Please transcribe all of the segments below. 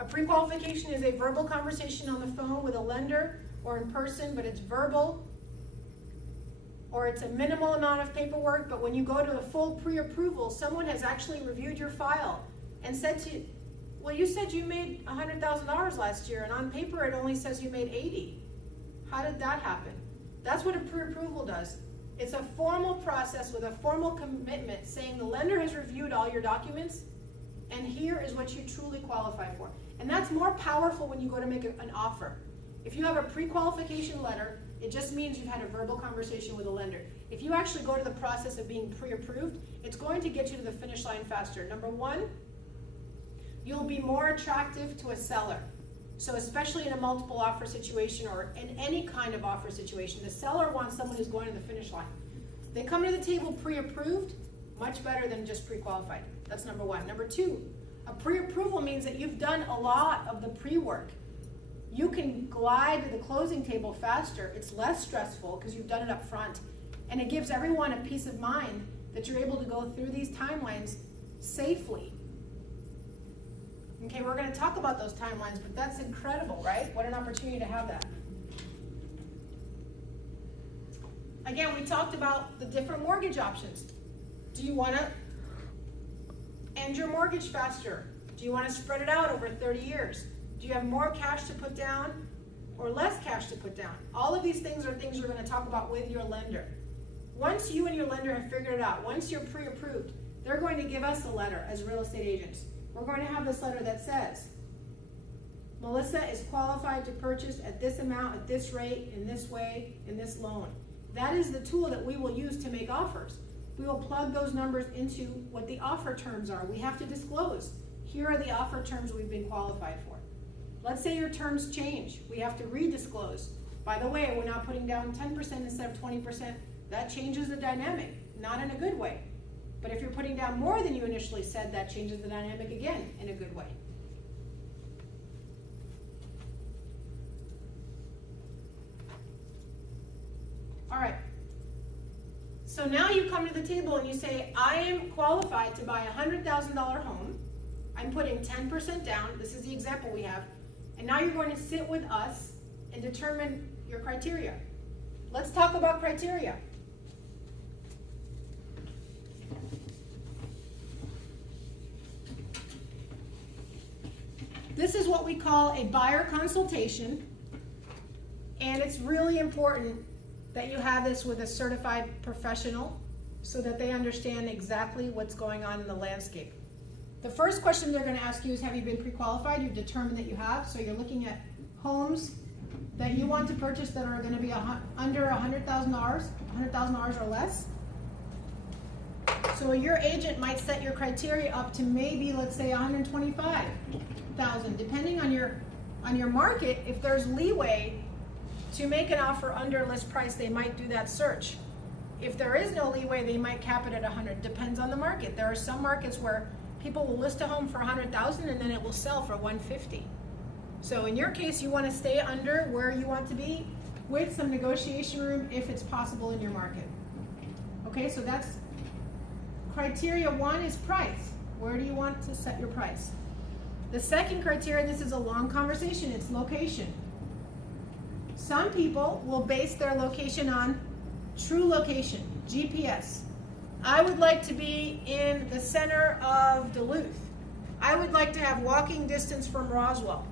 A pre-qualification is a verbal conversation on the phone with a lender or in person, but it's verbal, or it's a minimal amount of paperwork, but when you go to a full pre-approval, someone has actually reviewed your file and said to you, well, you said you made $100,000 last year, and on paper it only says you made 80. How did that happen? That's what a pre-approval does. It's a formal process with a formal commitment saying the lender has reviewed all your documents, and here is what you truly qualify for. And that's more powerful when you go to make an offer. If you have a pre-qualification letter, it just means you've had a verbal conversation with a lender. If you actually go to the process of being pre-approved, it's going to get you to the finish line faster. Number one, you'll be more attractive to a seller. So especially in a multiple offer situation or in any kind of offer situation, the seller wants someone who's going to the finish line. They come to the table pre-approved, much better than just pre-qualified. That's number one. Number two, a pre-approval means that you've done a lot of the pre-work. You can glide to the closing table faster. It's less stressful because you've done it up front. And it gives everyone a peace of mind that you're able to go through these timelines safely. Okay, we're going to talk about those timelines, but that's incredible, right? What an opportunity to have that. Again, we talked about the different mortgage options. Do you want to end your mortgage faster? Do you want to spread it out over 30 years? Do you have more cash to put down or less cash to put down? All of these things are things we're going to talk about with your lender. Once you and your lender have figured it out, once you're pre-approved, they're going to give us a letter as real estate agents. We're going to have this letter that says, Melissa is qualified to purchase at this amount, at this rate, in this way, in this loan. That is the tool that we will use to make offers. We will plug those numbers into what the offer terms are. We have to disclose. Here are the offer terms we've been qualified for. Let's say your terms change. We have to redisclose. By the way, we're now putting down 10% instead of 20%. That changes the dynamic, not in a good way. But if you're putting down more than you initially said, that changes the dynamic again in a good way. All right. So now you come to the table and you say, I am qualified to buy a $100,000 home. I'm putting 10% down. This is the example we have. And now you're going to sit with us and determine your criteria. Let's talk about criteria. This is what we call a buyer consultation, and it's really important that you have this with a certified professional so that they understand exactly what's going on in the landscape. The first question they're going to ask you is, have you been pre-qualified? You've determined that you have, so you're looking at homes that you want to purchase that are going to be under $100,000 or less. So your agent might set your criteria up to maybe, let's say, $125,000, depending on your market. If there's leeway to make an offer under list price, they might do that search. If there is no leeway, they might cap it at 100. Depends on the market. There are some markets where people will list a home for 100,000 and then it will sell for 150. So in your case, you want to stay under where you want to be with some negotiation room if it's possible in your market. Okay, so that's criteria one is price. Where do you want to set your price? The second criteria, this is a long conversation, it's location. Some people will base their location on true location, GPS. I would like to be in the center of Duluth. I would like to have walking distance from Roswell.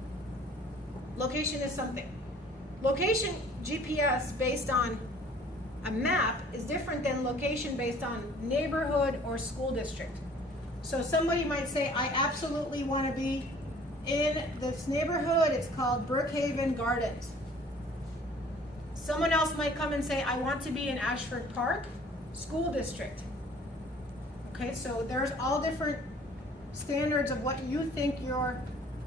Location is something. Location GPS based on a map is different than location based on neighborhood or school district. So somebody might say, I absolutely want to be in this neighborhood, it's called Brookhaven Gardens. Someone else might come and say, I want to be in Ashford Park School District. Okay, so there's all different standards of what you think your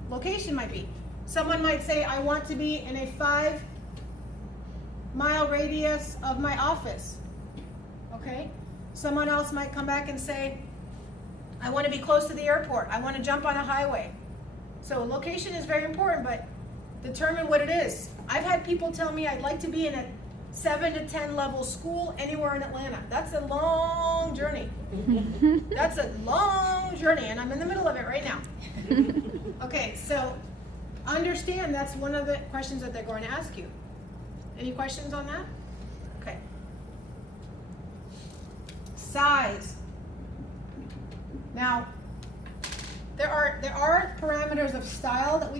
location might be. Someone might say, I want to be in a 5-mile radius of my office. Okay? Someone else might come back and say, I want to be close to the airport. I want to jump on a highway. So location is very important, but determine what it is. I've had people tell me I'd like to be in a 7 to 10 level school anywhere in Atlanta. That's a long journey. That's a long journey, and I'm in the middle of it right now. Okay, so understand that's one of the questions that they're going to ask you. Any questions on that? Okay. Size. Now, there are parameters of style that we